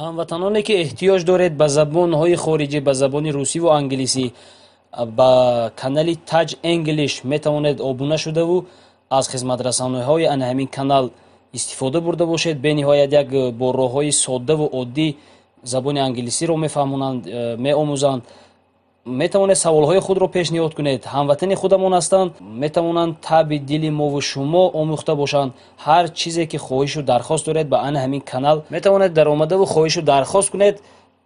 ҳамватаноне ки эҳтиёҷ доред ба забонҳои хориҷӣ ба забони русӣ ва англисӣ ба канали Taj English метавонед обуна шудаву аз хизматрасониҳои ана ҳамин канал истифода бурда бошед. Бениҳоят як бо роҳҳои соддаву оддӣ забони англисиро мефаҳмонанд, меомӯзанд. метавонед саволҳои худро пешниҳод кунед. ҳамватани худамон ҳастанд, метавонанд таби дили мову шумо омӯхта бошанд. ҳар чизе ки хоҳишу дархост доред ба ана ҳамин канал метавонед даромадаву хоҳишу дархост кунед.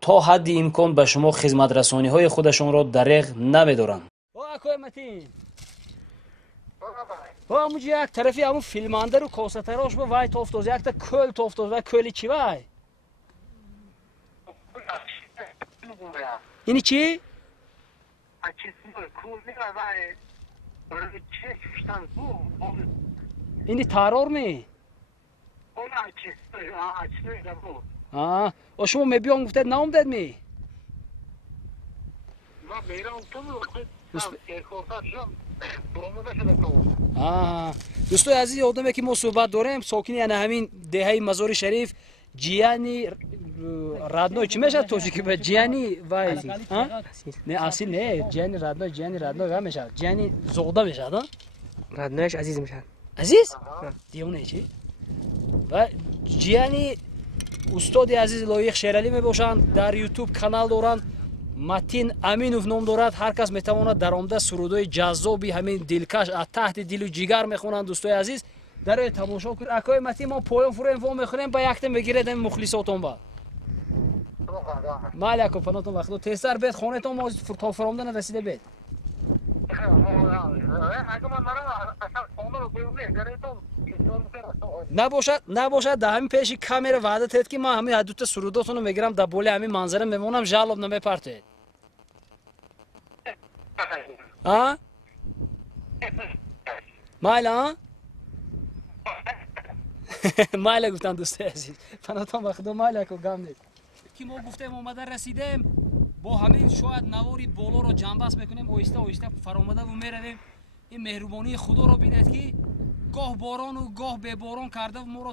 то ҳадди имкон ба шумо хизматрасониҳои худашонро дареғ намедоранд. муҷи як тарафи ҳамун филмандару косатарош бо вай тофтоз якта кӯл тофтоз вай кӯли чӣ вай ини чӣ ини тарорми о шумо мебиён гуфтед наомдед ми дӯстои азизи одаме ки мо суҳбат дорем сокини ана ҳамин деҳаи мазори шариф ҷияни радной чӣ мешавад тоҷики ба ҷияни вай не асил не ҷияни радной ва мешавад ҷияни зода мешавад раднойш азиз мешавад азиз диёне чӣ ва ҷияни устоди азиз лоиқ шералӣ мебошанд. Дар ютуб канал доранд, Матин Аминов ном дорад. ҳар кас метавонад даромда сурудои ҷаззоби ҳамин дилкаш аз таҳти дилу ҷигар мехонанд. дӯстои азиз дарои тамошо кунед. акои Матин мо поён фуроем во мехонем ба якта мегиред ҳамин мухлисотон ба майли ако панотон вақто тезтар бед хонетон мо то фаромда нарасида бед набошад да ҳамин пеши камера ваъда тед ки ман ҳамин дута сурудотонро мегирам да боли ҳамин манзара мемонам жалоб намепартед майла майла гуфтан дӯстои азиз панотон ба худо майла ко гам нед ки мо гуфтем омада расидем бо ҳамин шояд навори болоро ҷамъбаст мекунем оҳиста оҳиста фаромадаву меравем. ин меҳрубонии худоро бинед ки гоҳ борону гоҳ беборон кардаву моро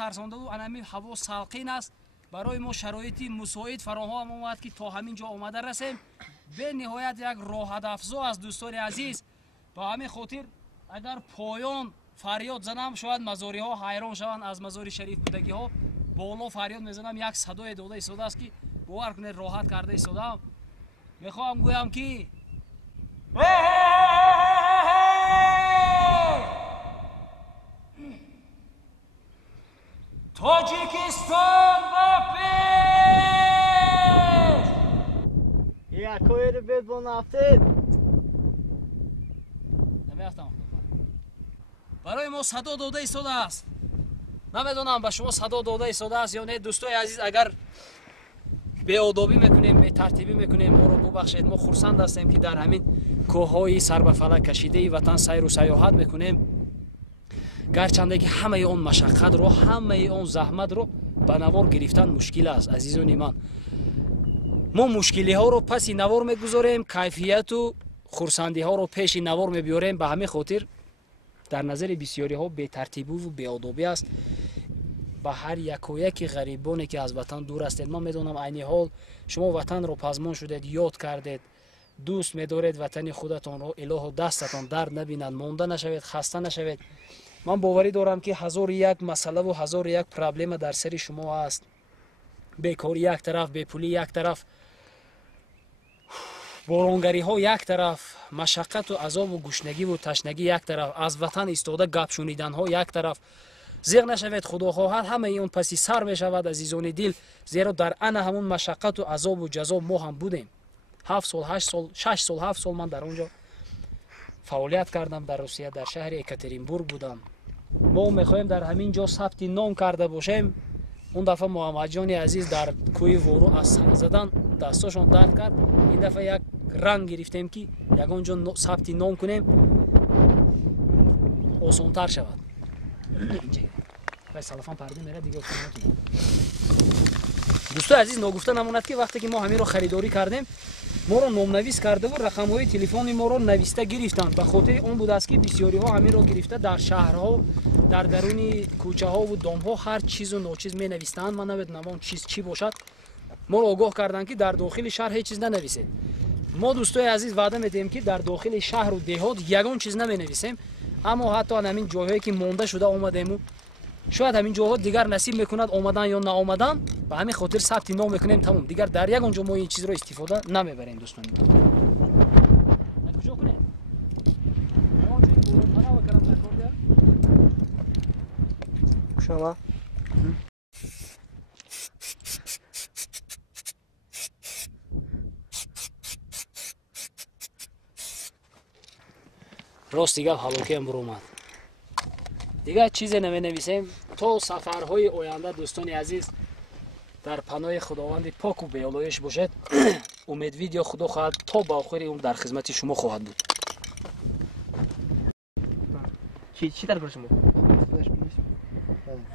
тарсондаву анамин ҳаво салқин аст. барои мо шароити мусоид фароҳам омад ки то ҳамин ҷо омада расем. бениҳоят як роҳатафзо аст дӯстони азиз. ба ҳамин хотир агар поён фарёд занам шояд мазориҳо ҳайрон шаванд. аз мазори шариф будагиҳо боло фарёд мезанам як садое дода истодааст ки бовар кунед роҳат карда истодам. мехоҳам гӯям ки тоҷикистон ба пеш якоеро бед бо нафтед намеафтам барои мо садо дода истодааст. намедонам ба шумо садо дода истодааст ё не. дӯстои азиз агар беодобӣ мекунем бетартибӣ мекунем моро бубахшед. мо хурсанд ҳастем ки дар ҳамин кӯҳҳои сарбафалак кашидаи ватан сайру сайёҳат мекунем. гарчанде ки ҳамаи он машаққатро ҳамаи он заҳматро ба навор гирифтан мушкил аст. азизони ман мо мушкилиҳоро паси навор мегузорем, кайфияту хурсандиҳоро пеши навор мебиёрем. ба ҳамин хотир дар назари бисёриҳо бетартибиву беодобӣ аст ба ҳар якояки ғарибоне ки аз ватан дур ҳастед. ман медонам айни ҳол шумо ватанро пазмон шудед, ёд кардед, дӯст медоред ватани худатонро. илоҳо дастатон дард набинад, монда нашавед, хаста нашавед. ман боварӣ дорам ки ҳазору як масъалаву ҳазору як проблема дар сари шумо аст. бекорӣ як тараф, бепулӣ як тараф, боронгариҳо як тараф, машаққату азобу гушнагиву ташнагӣ як тараф, аз ватан истода гап шуниданҳо як тараф. зиқ нашавед, худо хоҳад ҳамаи он паси сар мешавад азизони дил. зеро дар ана ҳамун машаққату азобу ҷазоб мо ҳам будем. 7 сол 8 сол 6 сол 7 сол ман дар он ҷо фаъолият кардам. дар русия дар шаҳри Екатеринбург будам. мо мехоҳем дар ҳамин ҷо сабти ном карда бошем. он дафъа муҳаммадҷони азиз дар кӯи вору аз сан задан дастошон дард кард. ин дафъа як ранг гирифтем ки ягон ҷо сабти ном кунем осонтар шавад. дӯстои азиз ногуфта намонад ки вақте ки мо ҳаминро харидорӣ кардем моро номнавис кардаву рақамҳои телефони моро нависта гирифтанд. ба хотири он будааст ки бисёриҳо ҳаминро гирифта дар шаҳрҳо дар даруни кӯчаҳову домҳо ҳар чизу ночиз менавистанд. Ман намедонам он чиз чӣ бошад. моро огоҳ карданд ки дар дохили шаҳр ҳеҷ чиз нанависед. мо дӯстои азиз ваъда медиҳем ки дар дохили шаҳру деҳот ягон чиз наменависем, аммо ҳатто ҳамин ҷойҳое ки монда шуда омадему, шояд ҳамин ҷойҳо дигар насиб мекунад омадан ё наомадан, ба ҳамин хотир сабти ном мекунем тамом. Дигар дар ягон ҷо мо ин чизро истифода намебарем дӯстони. شما рости гап ҳалокиам буромад. дигар чизе наменависем то сафарҳои оянда дӯстони азиз дар паноҳи худованди поку беолоиш бошед. умед видео худо хоҳад то ба охири умр дар хизмати шумо хоҳад буд. چی در شما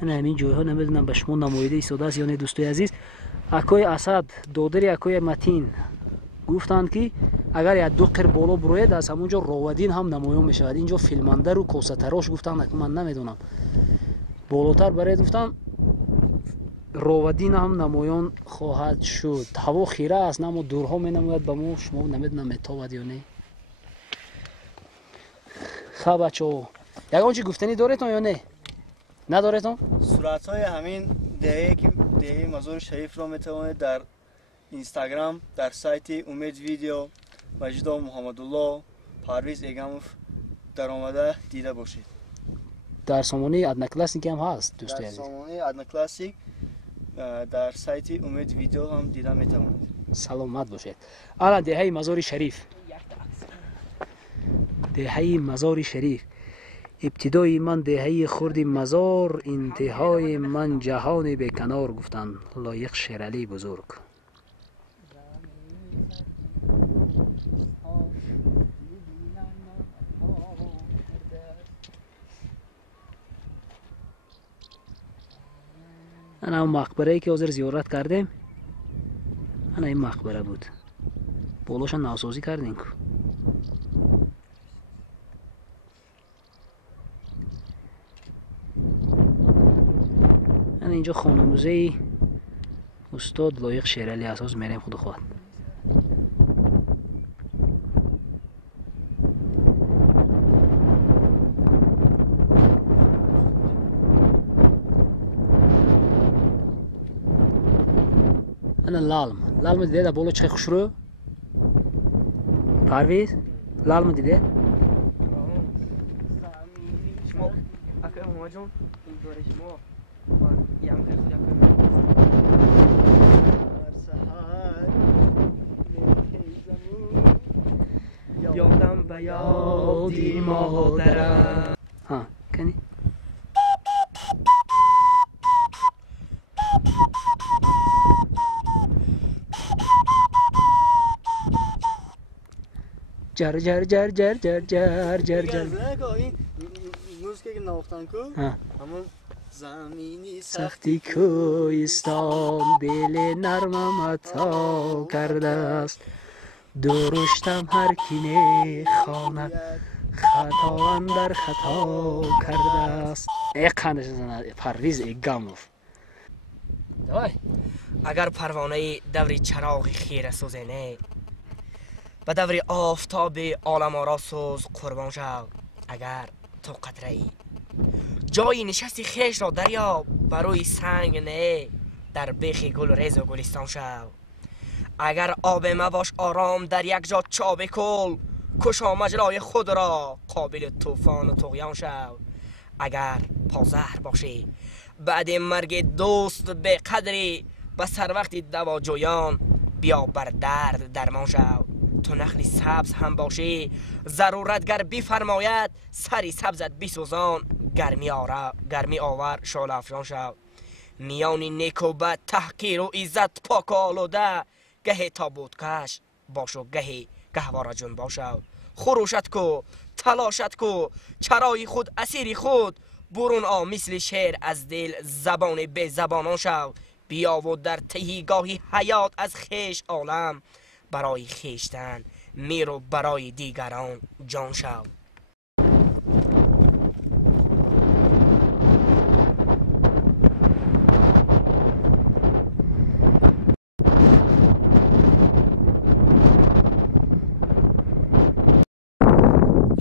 ана ҳамин ҷойҳо намедонам ба шумо намоида истодааст ё не дӯстои азиз. акои асад додари акои матин гуфтанд ки агар як-ду қир боло буроед аз ҳамон ҷо ровадин ҳам намоён мешавад. ин ҷо филмандару косатарош гуфтанд, ман намедонам. болотар баред гуфтанд ровадин ҳам намоён хоҳад шуд. ҳаво хира аст, намо дурҳо менамояд ба мо, шумо намедонам метовад ё не. ха бачаҳо, ягон чи гуфтанӣ доредтон ё не? надоредтон? суратҳои ҳамин деҳае ки деҳаи мазори шарифро метавонед дар инстаграм, дар сайти умед видео маҷидов муҳаммадулло, парвиз Эгамов даромада дида бошед. дар сомонаи одноклассники ҳам ҳаст дӯстои дар азиз. сомонаи одноклассик дар сайти умед видео ҳам дида метавонед. саломат бошед. ана деҳаи мазори шариф. деҳаи мазори шариф. ибтидои ман деҳаи хурди мазор, интиҳои ман ҷаҳони беканор, гуфтанд лоиқ шералии бузург. ана мақбарае ки ҳозир зиёрат кардем, ана ин мақбара буд. болоша навсозӣ кардем ку. اینجا خانه موزه استاد لایق شیرالی اساس میریم خود خواهد. انا لالم دیده در بالا چه خوش رو پرویز لالم دیده شما اکای ماما جون این دوره شما یم خیلی یادم به یادی مادرم ها کنی جر جر جر جر جر جر جر جر این موزیکی که نواختن کو همون زمینی سختی کوهستان دل نرمم عطا کرده است درشتم هر کی نخواند خطا اندر خطا کرده است. قندش زند پرویز اگاموف. اگر پروانه دوری چراغ خیره سوزنه و دوری آفتاب عالم آرا سوز قربان شو. اگر تو قطره ای جایی نشستی خیش را دریا بروی سنگ نه در بیخ گل ریز و گلستان شو. اگر آب مباش آرام در یک جا چابه کل کشا مجرای خود را قابل طوفان و طغیان شو. اگر پازهر باشی بعد مرگ دوست به قدری به سر وقت دوا جویان بیا بر درد درمان شو. تو نخلی سبز هم باشی ضرورت گر بفرماید سری سبزت بسوزان گرمی آور شعله افشان شو. میان نیک و بد تحقیر و عزت پاک و آلوده گهی تابوت کش باشو گهی گهواره جون باشو. خروشت کو تلاشت کو چرای خود اسیری خود برون آ مثل شعر از دل زبان به زبانان شو. بیا و در تهی گاهی حیات از خیش عالم برای خیشتن میر و برای دیگران جان شو.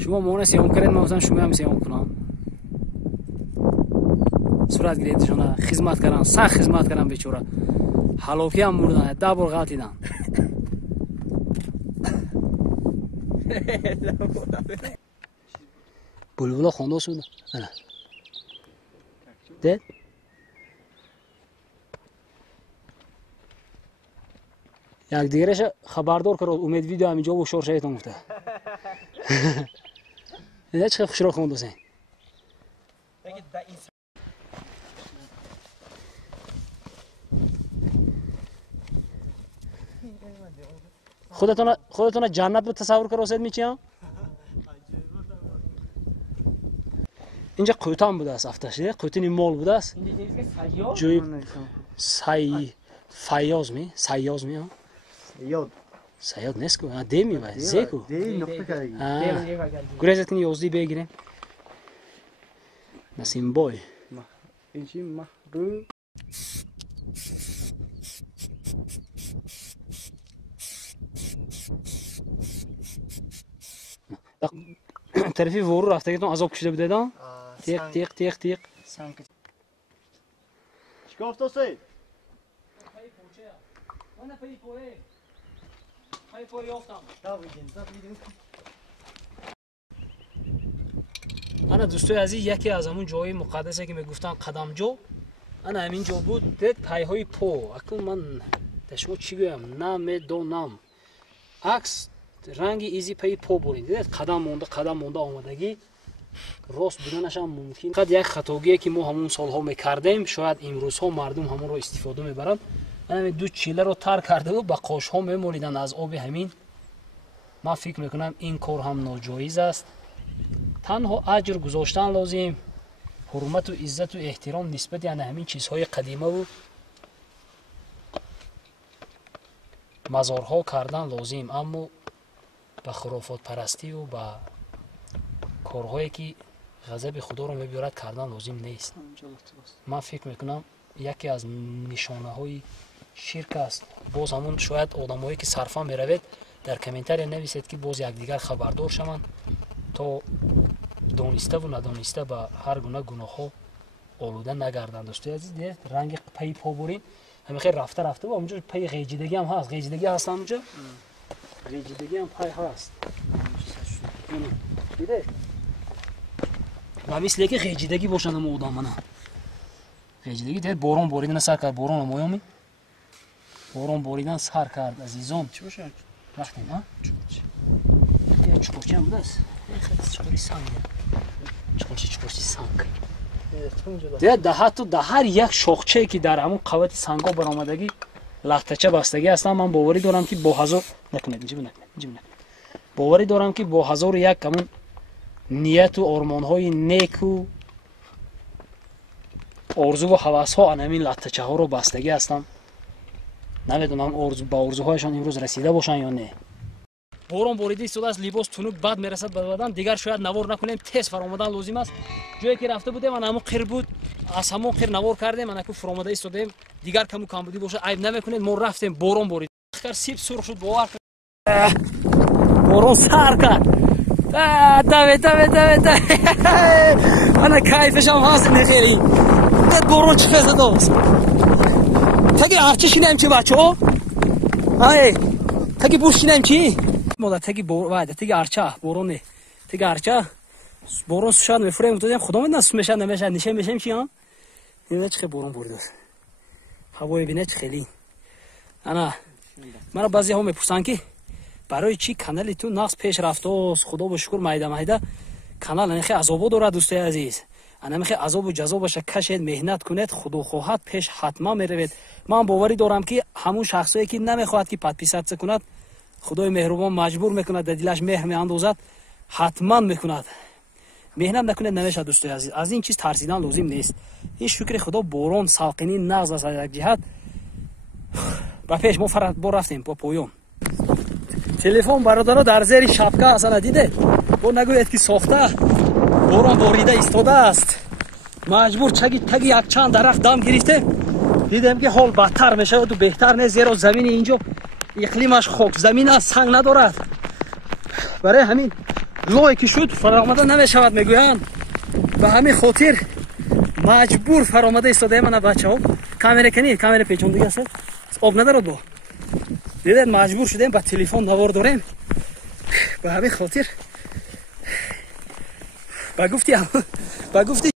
شما مونه سیام کردین ما مثلا شما هم سیام کنم صورت گرفت شما خدمت کردن سخت خدمت کردن بیچاره حالاکی هم مردن 10 بار غلطیدن بلبلا خونده شد نه ده یک دیگرش خبردار کرد امید ویدیو همینجا و شور شایتون گفته نه چه خوشرا خونده سین خودتون جنت به تصور کرد میچیم اینجا قوتان بوده است افتش قوتین مول بوده است جوی فیاض می سیاد نیست که دی می باید زیکو دی نقطه کردی گریزت کنی 11 بگیریم نسیم بای این چی محروم طرفی ورو رفته که تو عذاب کشیده بوده دان تیق تیق تیق تیق چیکار افتاد سید؟ انا دوستای عزیز یکی از همون جای مقدسه که میگفتن قدم جو انا همین جا بود دید پایهای پو اکنون من شما چی گویم نمیدونم عکس رنگ ایزی پای پو برین دید قدم مونده آمدگی راست بودنش هم ممکن فقط یک خطاگیه که ما همون سالها میکردیم شاید امروزها مردم همون رو استفاده میبرن من دو چیله رو تر کرده و با قاش ها میمولیدن از آب همین من فکر میکنم این کار هم ناجایز است تنها اجر گذاشتن لازم حرمت و عزت و احترام نسبت یعنی همین چیزهای قدیمه و مزارها کردن لازم اما با خرافات پرستی و با کارهایی که غضب خدا رو میبرد کردن لازم نیست من فکر میکنم یکی از نشانه های شرک است باز همون شاید آدمایی که صرفا میروید در کامنتر نویسید که باز یکدیگر خبردار شوند تا دانسته و ندانسته با هر گونه گناه ها آلوده نگردند دوستای عزیز دید رنگ پای پا برین همین خیلی رفته و اونجا پای غیجیدگی هم هست غیجیدگی هست اونجا غیجیدگی هم پای هست دیده و مثل که غیجیدگی باشند اما آدمانه غیجیدگی دید باران باریدن سر کرد باران مایامی باران باریدن سر کرد عزیزان چی باشه؟ رفتیم ها؟ چکورچی هم بوده است خیلی چکوری سنگ چکورچی سنگ ده حتی در هر یک شاخچه که در همون قوت سنگا برآمدگی لختچه بستگی هستن من باوری دارم که با هزار نکنید باوری دارم که با 1001 همون نیت و آرمان های نیک و آرزو و هوس ها همین لختچه ها رو بستگی هستم نمیدونم با آرزوهایشان امروز رسیده باشن یا نه باران باریده ایستاده است لباس تونوک بد میرسد به بدن دیگر شاید نوار نکنیم تیز فرآمدن لازم است جایی که رفته بودیم من همون قیر بود از همون قیر نوار کردیم من اكو فرآمده ایستادیم دیگر کمو کم بودی باشه عیب نمیکنید ما رفتیم باران بارید آخر سیب سرخ شد باور باران سر کرد انا کیفش هم هست نخیری باران چه زده است تگی ارچه شینم چه بچه‌ها ای تگی بوش شینم چی ماده تگی تگی ارچه بارونه تگی ارچه بارون شاید میفریم دادیم خدا میدونه میشه نمیشه نشه میشیم چی ها اینه چه بارون برده هوای بینه خیلی انا مرا بعضی ها میپرسن که برای چی کانال تو نقص پیش رفته است خدا به شکر مایده کانال نخی عذابو داره دوستای عزیز انا میخه عذاب و جزا باشه کشید مهنت کنید خدا خواهد پیش حتما میروید من باوری دارم که همون شخصایی که نمیخواد که پادپیسات کند خدای مهربان مجبور میکند در دلش مهر میاندازد حتما میکند مهنت نکنید نمیشه دوستای عزیز از این چیز ترسیدن لازم نیست این شکر خدا باران ساقینی نغز از یک جهت با پیش ما فرات بار رفتیم با پویان تلفن برادرها در زیر شبکه اصلا دیده با نگوید که ساخته باران باریده ایستاده است مجبور تگی یک چند درخت دم گرفته دیدم که حال بدتر میشه و بهتر نیست زیرا زمین اینجا اقلیمش خاک زمین است سنگ ندارد برای همین لوی که شد فرآمده نمیشود میگویند به همین خاطر مجبور فرآمده ایستاده من بچه‌ها کامera کنید کامera پیچون دیگه است آب ندارد با دیدید مجبور شدیم با تلفن نوار داریم به همین خاطر با گفتی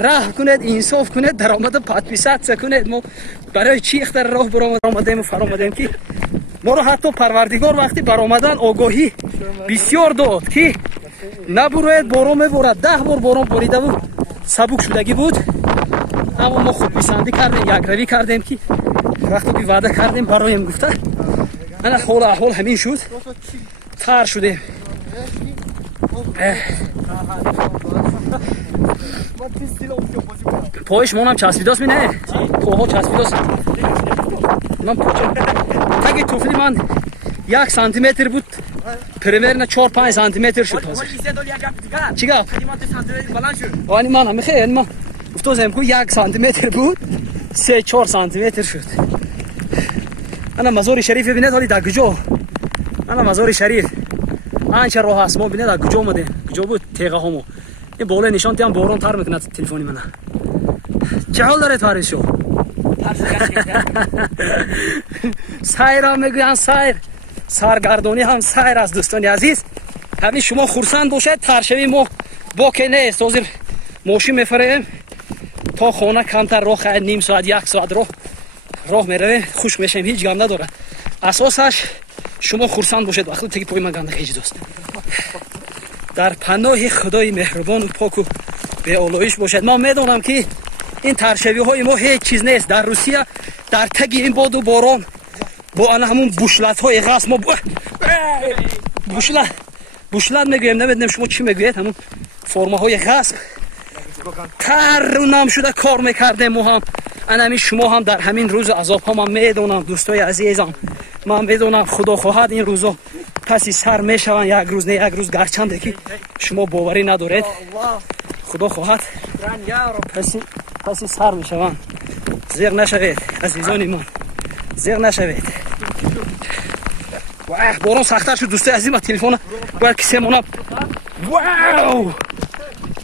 راه کنید انصاف کنید درآمد پادپیسات کنید ما برای چی اختر راه برآمدیم و فرآمدیم که ما رو حتی پروردگار وقتی برآمدن آگاهی بسیار داد که نبروید باران میبارد 10 بار باران باریده بود سبک شدگی بود اما ما خود پسندی کردیم یک روی کردیم که وقتی که وعده کردیم برایم گفته انا حال احوال همین شد تر شدیم پایش مونم چسبیداست می نه پاها چسبیداست من پاچم تاگه توفلی من 1 سانتیمتر بود پریمرنا 4-5 سانتیمتر شد چی گفت؟ آنی من همه خیلی من افتازم که 1 سانتیمتر بود 3-4 سانتیمتر شد انا مزار شریف ببینید حالی در کجا انا مزار شریف آنچه راه هست ما ببینید در کجا اومده کجا بود تیغه همو این بالا نشان تیم باران تر میکنه تلفنی منه چه حال داره تاریخ شو سیر هم میگوین سیر سرگردانی هم سیر از دوستان عزیز همین شما خرسند باشد ترشوی ما با که نیست حاضر ماشین میفریم تا خانه کمتر راه خواهد نیم ساعت 1 ساعت راه میرویم خوش میشیم هیچ گم نداره اساسش شما خرسند باشد وقتی تکی پای من گندگی دوست در پناه خدای مهربان و پاک و به آلایش باشد ما میدونم که این ترشوی های ما هیچ چیز نیست در روسیه در تگ این باد و باران با آن همون بوشلت های غصب ما بوشلت میگویم نمیدونم شما چی میگوید همون فرما های غصب تر نام شده کار میکردیم ما هم انمی شما هم در همین روز عذاب ها من میدونم دوستای عزیزم من میدونم خدا خواهد این روزا پسی سر میشون یک روز نه یک روز گرچنده که شما باوری ندارید خدا خواهد پسی سر میشون زیغ نشوید عزیزان من زیغ نشوید باران سختر شد دوستای عزیزم تلفن باید کسی مونم واو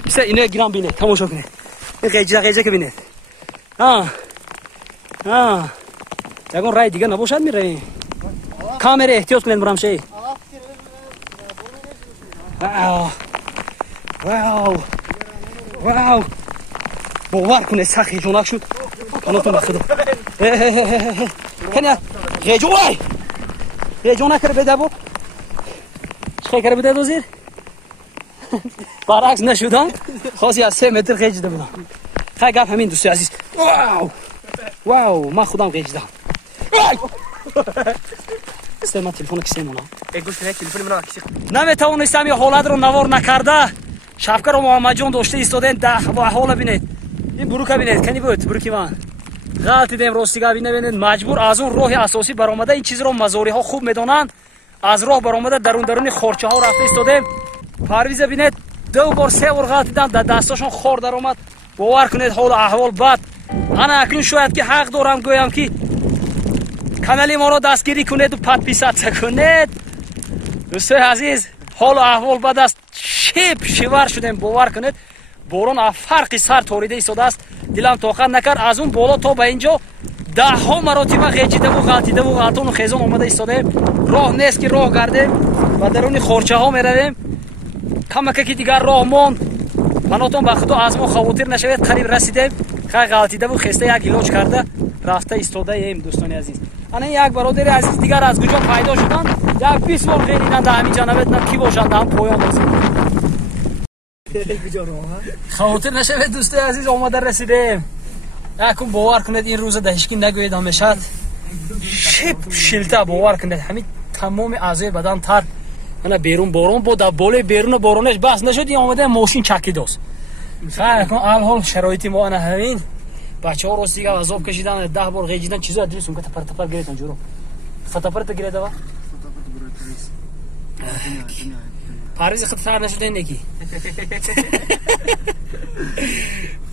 بسه اینه گرام بینه تماشا کنید این غیجه که بینید یکون رای دیگه نباشد میره کامera احتیاط کنید برام شی واو باور کنید سخی جونک شد کناتون خدا کنید غیجو نکر بده بود چه کر بده دو زیر برعکس نشدن خاصی از 3 متر غیجده بودم خیلی گفت همین دوستی عزیز واو من خودم غیجدم من تلفن کسی مونم نمیتوانستم یه حالت رو نوار نکرده شفکر و محمد جان داشته ایستادن ده با حال بینید این بروک بینید کنی بود بروکی من غلطی دیم راستیگه بینید مجبور از اون راه اساسی برآمده این چیز رو مزاری ها خوب میدونند از راه برآمده درون خورچه ها رفته ایستادیم پرویز بینید 2 بار 3 بار غلطی دادن در دستاشون خور در اومد باور کنید حال احوال بد انا اکنون شاید که حق دارم گویم که کانال ما رو دستگیری کنید و پادپیسات کنید دوستای عزیز حال و احوال بد است شیور شدیم باور کنید باران فرقی سر توریده ایستاده است دلم طاقت نکرد از اون بالا تا به اینجا 10 مرتبه غیجیده و غلطیده و غلطون و خیزان اومده ایستاده راه نیست که راه گردیم و درون خورچه ها میرویم کمک که دیگر راه ماند مناتون به خدا از ما خواطر نشوید قریب رسیدیم خیلی غلطیده و خسته یک علاج کرده رفته ایستاده ایم دوستان عزیز انا یک برادر عزیز دیگر از کجا پیدا شدن یک 20 بار غیریدن در همین جنبت کی باشند هم پایان رسید خواطر نشوید دوستای عزیز اومده رسیدیم یکم باور کنید این روز دهشکی نگوید همیشه شیلته باور کنید همین تمام اعضای بدن تر انا بیرون بارون بود در بالا بیرون بارونش بس نشد این اومده ماشین چکیده است خیلی کن الحال شرایطی ما انا همین بچه ها راستی عذاب کشیدن 10 بار غیجیدن چیزا دل سون که تپر گرفتن جورو فتپر گرفته وا پاریز خطر نشده نگی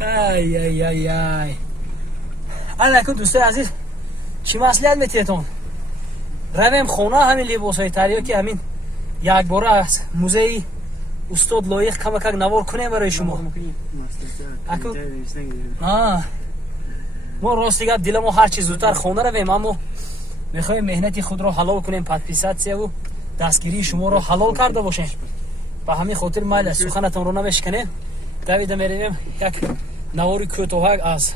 ای انا کن دوستای عزیز چی مسئولیت میتیتون رویم خونه همین لباسای تریاکی همین یک بار از موزه استاد لایق کمک نوار کنیم برای شما. ما راستی گپ دل ما هر چیز زودتر خانه رویم، اما میخوایم مهنت خود را حلال کنیم، پادپیساتسیا و دستگیری شما را حلال کرده باشیم. به همین خاطر مایل سخنتان رو نمیشکنیم. دویده میرویم یک نواری کوتاه از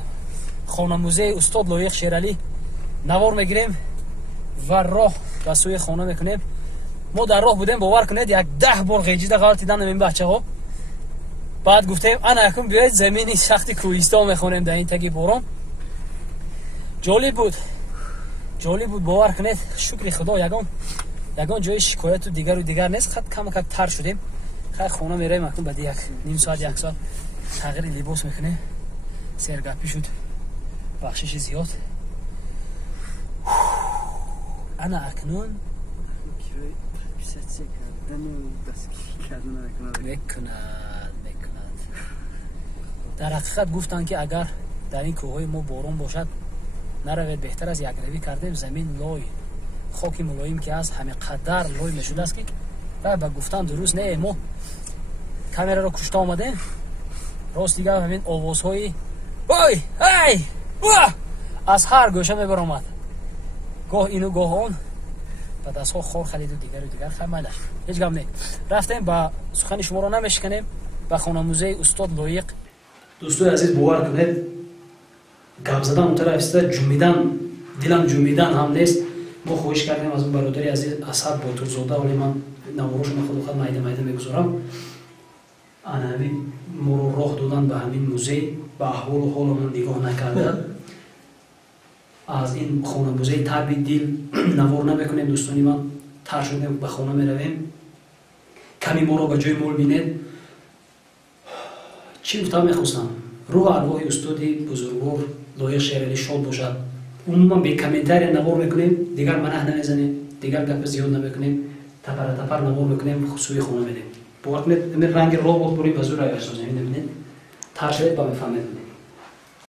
خانه موزه استاد لایق شیرالی نوار میگیریم و راه به سوی خانه میکنیم. ما در راه بودیم، باور کنید یک 10 بار غیجیده غلطیدن این بچه ها. بعد گفتیم انا یکم بیاید زمینی سخت کوهستان میخونیم در این تگی باران. جالب بود باور کنید. شکر خدا یگان جای شکایت و دیگر نیست. خط کم تر شدیم. خیر خانه میریم اکنون بعد یک نیم ساعت یک ساعت تغییر لباس میکنه. سرگپی شد، بخشش زیاد. انا اکنون میکند. در حقیقت گفتن که اگر در این کوههای ما باران باشد نروید، بهتر از یک روی کردیم. زمین لای، خاک ملایم که از همه قدر لای میشده است که با گفتن درست نه. ما کامera رو کشته آمدیم، راست دیگه همین آوازهای وای هی واه از هر گوشه میبر آمد، گاه اینو گاه آن. و دستها خور خلید و دیگر خیلی هیچ گم نه. رفتیم با سخن شما رو نمیشکنیم به خانه موزه استاد لایق. دوستای عزیز باور کنید گپ زدن اون طرف است، جمیدن دلم جمیدن هم نیست. ما خواهش کردیم از اون برادری عزیز اسد باتورزاده، ولی من نواراشون خود مایده میگذارم. انا همین ما رو راه دادن به همین موزه، به احوال و حال من نگاه نکرده. از این خانه موزه طبع دل نوار نمیکنیم دوستانی من. تر شدیم به خانه میرویم، کمی ما رو به جای مول بینید. چی گفتم میخواستم روح ارواح استادی بزرگوار لایق شیرالی شاد باشد. عموما به کامنتاری نوار میکنیم، دیگر منح نمیزنیم، دیگر گپ زیاد نمیکنیم، تپر نوار میکنیم، سوی خانه میریم. باور کنید این رنگ راه بود برای بزرگ ایش نمیدونید تر شد با میفهمید.